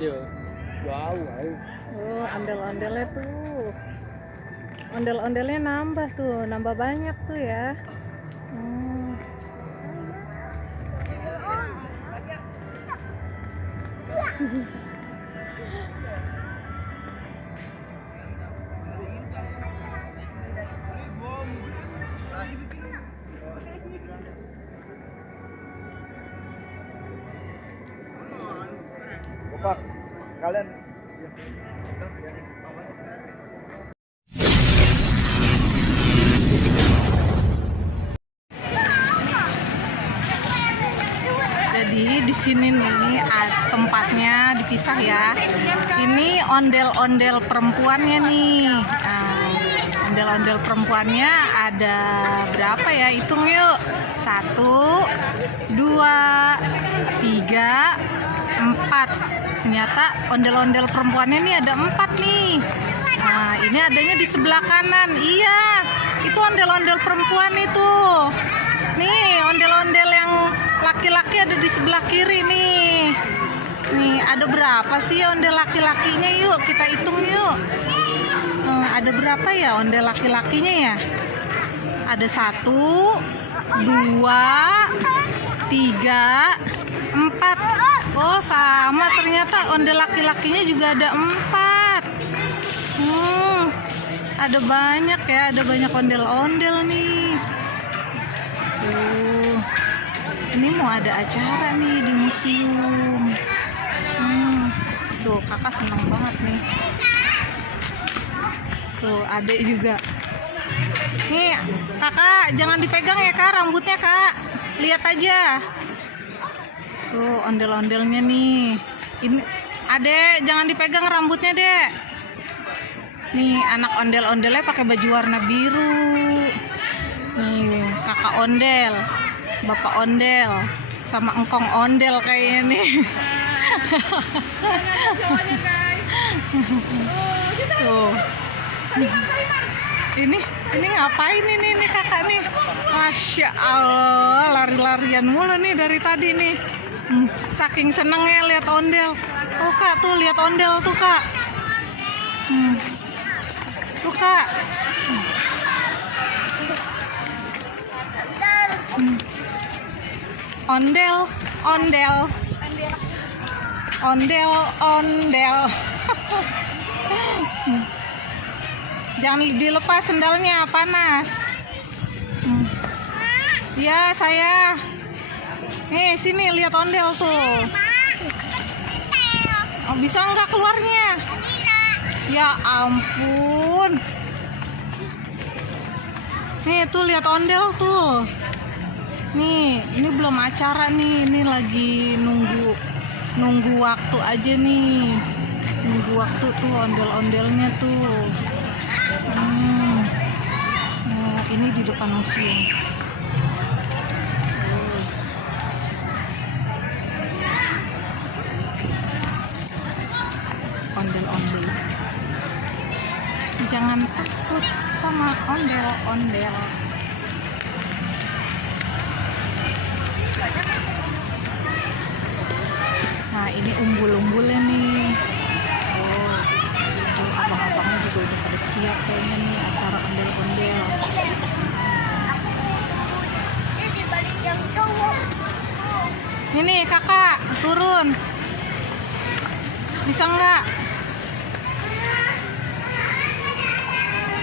Iya. Wow. Oh, ondel-ondelnya tuh. Ondel-ondelnya nambah tuh, nambah banyak tuh ya. Hmm. Bapak, kalian Jadi di sini nih tempatnya dipisah ya. Ini ondel-ondel perempuannya nih. Nah, ondel-ondel perempuannya ada berapa ya? Hitung yuk. 1, 2, 3, 4. Ternyata ondel-ondel perempuannya nih ada 4 nih. Nah, ini adanya di sebelah kanan. Iya, itu ondel-ondel perempuan itu. Nih, ondel-ondel yang laki-laki ada di sebelah kiri nih. Nih, ada berapa sih ondel laki-lakinya? Yuk, kita hitung yuk. Ada berapa ya ondel laki-lakinya ya? Ada 1, 2, 3, 4. Oh, sama ternyata ondel laki-lakinya juga ada 4. Ada banyak ya, ada banyak ondel-ondel nih. Ini mau ada acara nih di museum. Tuh, kakak seneng banget nih. Tuh, adek juga. Nih, kakak jangan dipegang ya kak, rambutnya kak. Lihat aja. Tuh, ondel-ondelnya nih. Ini, adek jangan dipegang rambutnya dek. Nih, anak ondel-ondelnya pakai baju warna biru. Nih, kakak ondel, bapak ondel, sama engkong ondel kayaknya nih. Tuh. Ini ngapain ini kakak nih? Masya Allah, lari-larian mulu nih dari tadi nih. Saking senengnya lihat ondel. Oh kak, tuh lihat ondel tuh kak. Tuh kak. Ondel. Jangan dilepas sendalnya, panas. Ya saya. Nih sini lihat ondel tuh. Oh, bisa nggak keluarnya? Ya ampun. Nih tuh lihat ondel tuh. Nih, ini belum acara nih. Ini lagi nunggu waktu aja nih. Nunggu waktu tuh ondel-ondelnya tuh. Nah, ini di depan museum. Ondel-ondel. Jangan takut sama ondel-ondel. Nah, ini umbul-umbulnya nih. Oh, itu abang-abangnya juga udah pada siap kayaknya nih acara ondel-ondel. Ini kakak turun. Bisa nggak?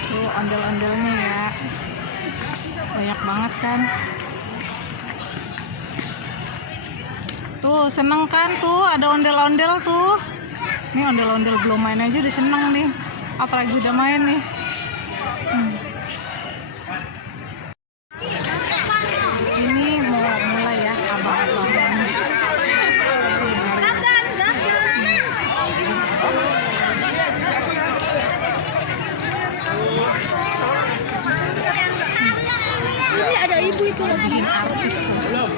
Tuh ondel-ondelnya ya. Banyak banget kan. Tuh seneng kan tuh ada ondel-ondel tuh. Ini ondel-ondel belum main aja udah seneng nih. Apalagi udah main nih. Ini mau mulai ya abang-abangnya. Ini ada ibu itu lagi. Artis tuh.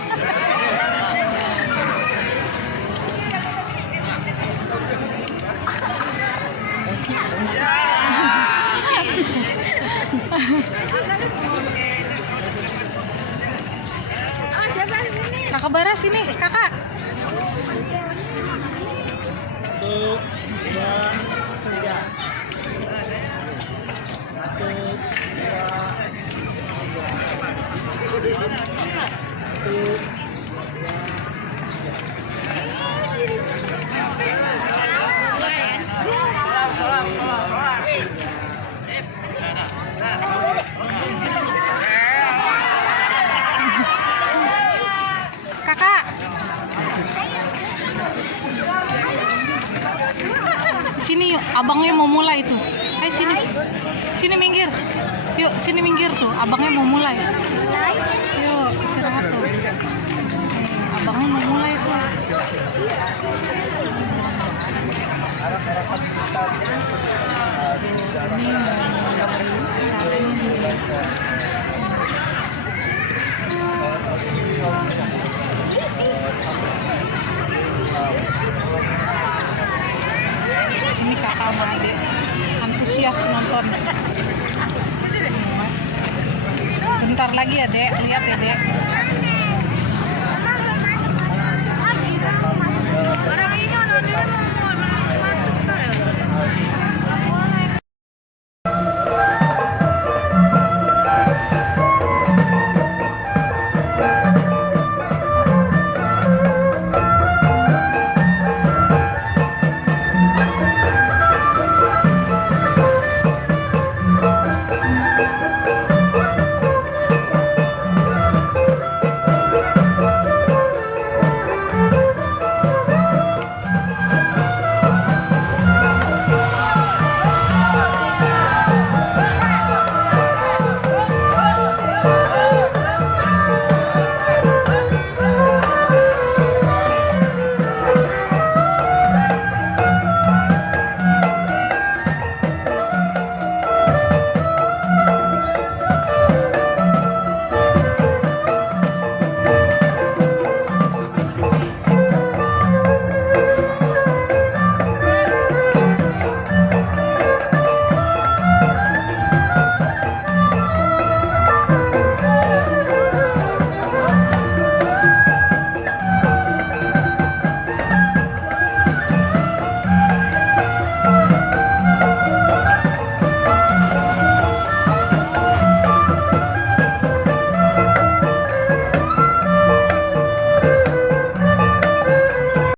Kakak Bara sini, kakak. Kakak. Sini yuk, abangnya mau mulai tuh. Ayo sini. Sini minggir. Yuk, sini minggir tuh. Abangnya mau mulai. Yuk, istirahat tuh. Abangnya mau mulai tuh. Ini kakak sama adik antusias nonton. Bentar lagi ya dek, lihat ya dek.